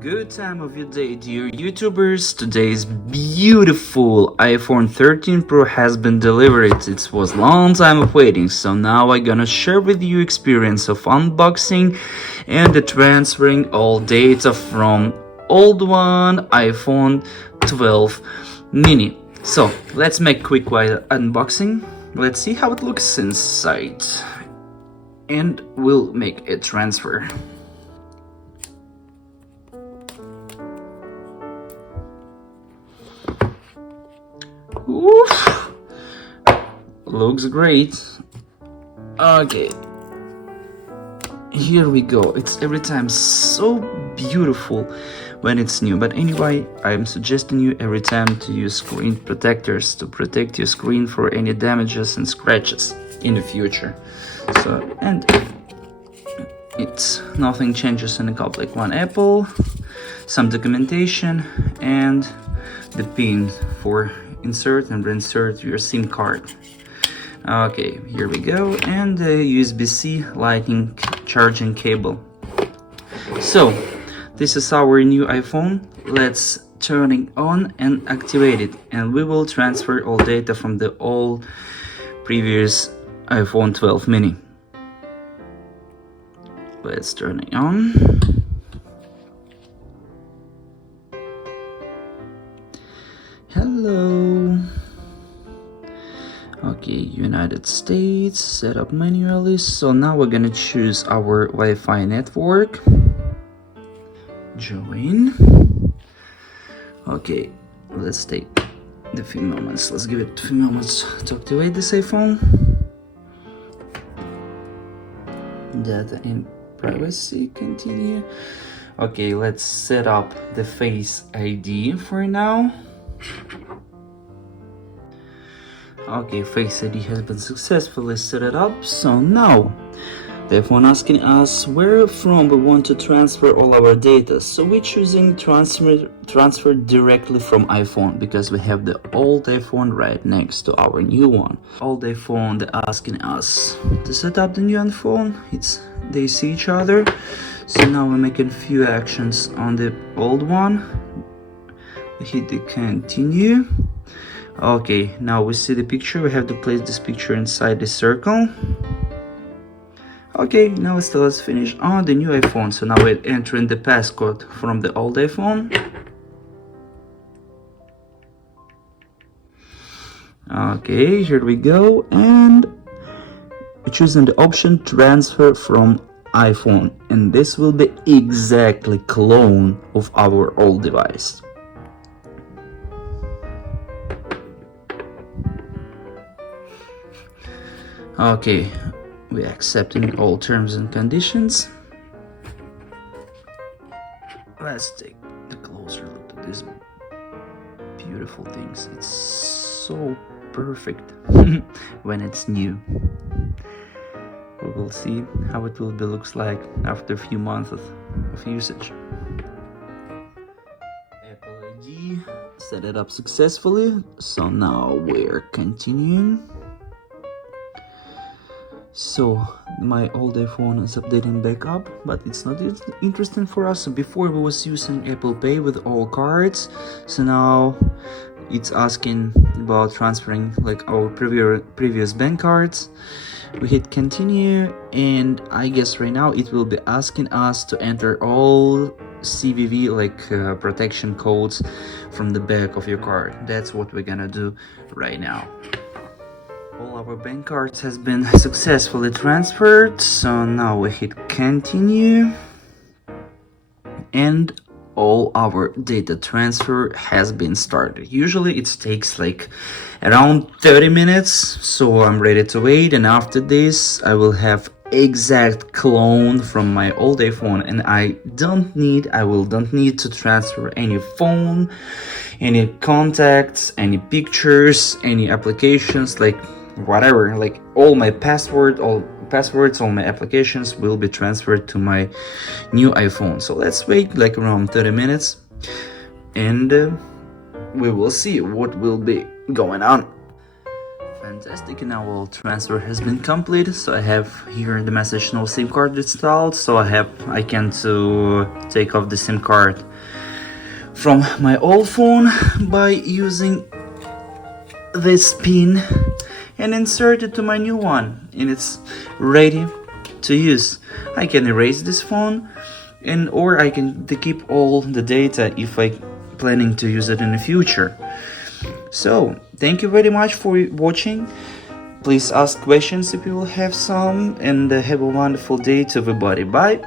Good time of your day, dear YouTubers. Today's beautiful iPhone 13 Pro has been delivered. It was long time of waiting, so now I'm gonna share with you experience of unboxing and the transferring all data from old one iPhone 12 mini. So let's make quick unboxing. Let's see how it looks inside, and we'll make a transfer. Oof. Looks great. Okay, here we go. It's every time so beautiful when it's new, but anyway, I'm suggesting you every time to use screen protectors to protect your screen for any damages and scratches in the future. So, and it's nothing changes in the cup, like one apple, some documentation, and the pin for insert and reinsert your SIM card. Okay, here we go, and the USB-C lightning charging cable. So this is our new iPhone. Let's turn it on and activate it, and we will transfer all data from the old previous iPhone 12 mini. Let's turn it on. Hello. Okay, United States, set up manually. So now we're gonna choose our Wi-Fi network. Join. Okay, let's take the few moments. Let's give it a few moments to activate this iPhone. Data and privacy, continue. Okay, let's set up the Face ID for now. Okay, Face ID has been successfully set it up. So now the phone asking us where from we want to transfer all our data. So we're choosing transfer directly from iPhone, because we have the old iPhone right next to our new one. Old iPhone, they're asking us to set up the new iPhone. They see each other. So now we're making few actions on the old one. We hit the continue. Okay, now we see the picture. We have to place this picture inside the circle. Okay, now it's let's finish on the new iPhone. So now we're entering the passcode from the old iPhone. Okay, here we go, and we're choosing the option transfer from iPhone, and this will be exactly clone of our old device. Okay, we're accepting all terms and conditions. Let's take a closer look at these beautiful things. It's so perfect when it's new. We will see how it will be looks like after a few months of usage. Apple ID, set it up successfully. So now we're continuing. So my old iPhone is updating back up, but it's not interesting for us. So before we was using Apple Pay with all cards, so now it's asking about transferring like our previous bank cards. We hit continue, and I guess right now it will be asking us to enter all CVV protection codes from the back of your card. That's what we're gonna do right now. All our bank cards has been successfully transferred, so now we hit continue, and all our data transfer has been started. Usually it takes like around 30 minutes, so I'm ready to wait, and after this I will have exact clone from my old iPhone, and I don't need to transfer any phone, any contacts, any pictures, any applications, like whatever, like all my passwords, all my applications will be transferred to my new iPhone. So let's wait like around 30 minutes, and we will see what will be going on. Fantastic, and now all transfer has been completed. So I have here the message no SIM card installed. So I can to take off the SIM card from my old phone by using this pin and insert it to my new one, and it's ready to use. I can erase this phone or I can keep all the data if I planning to use it in the future. So thank you very much for watching. Please ask questions if you will have some, and have a wonderful day to everybody. Bye.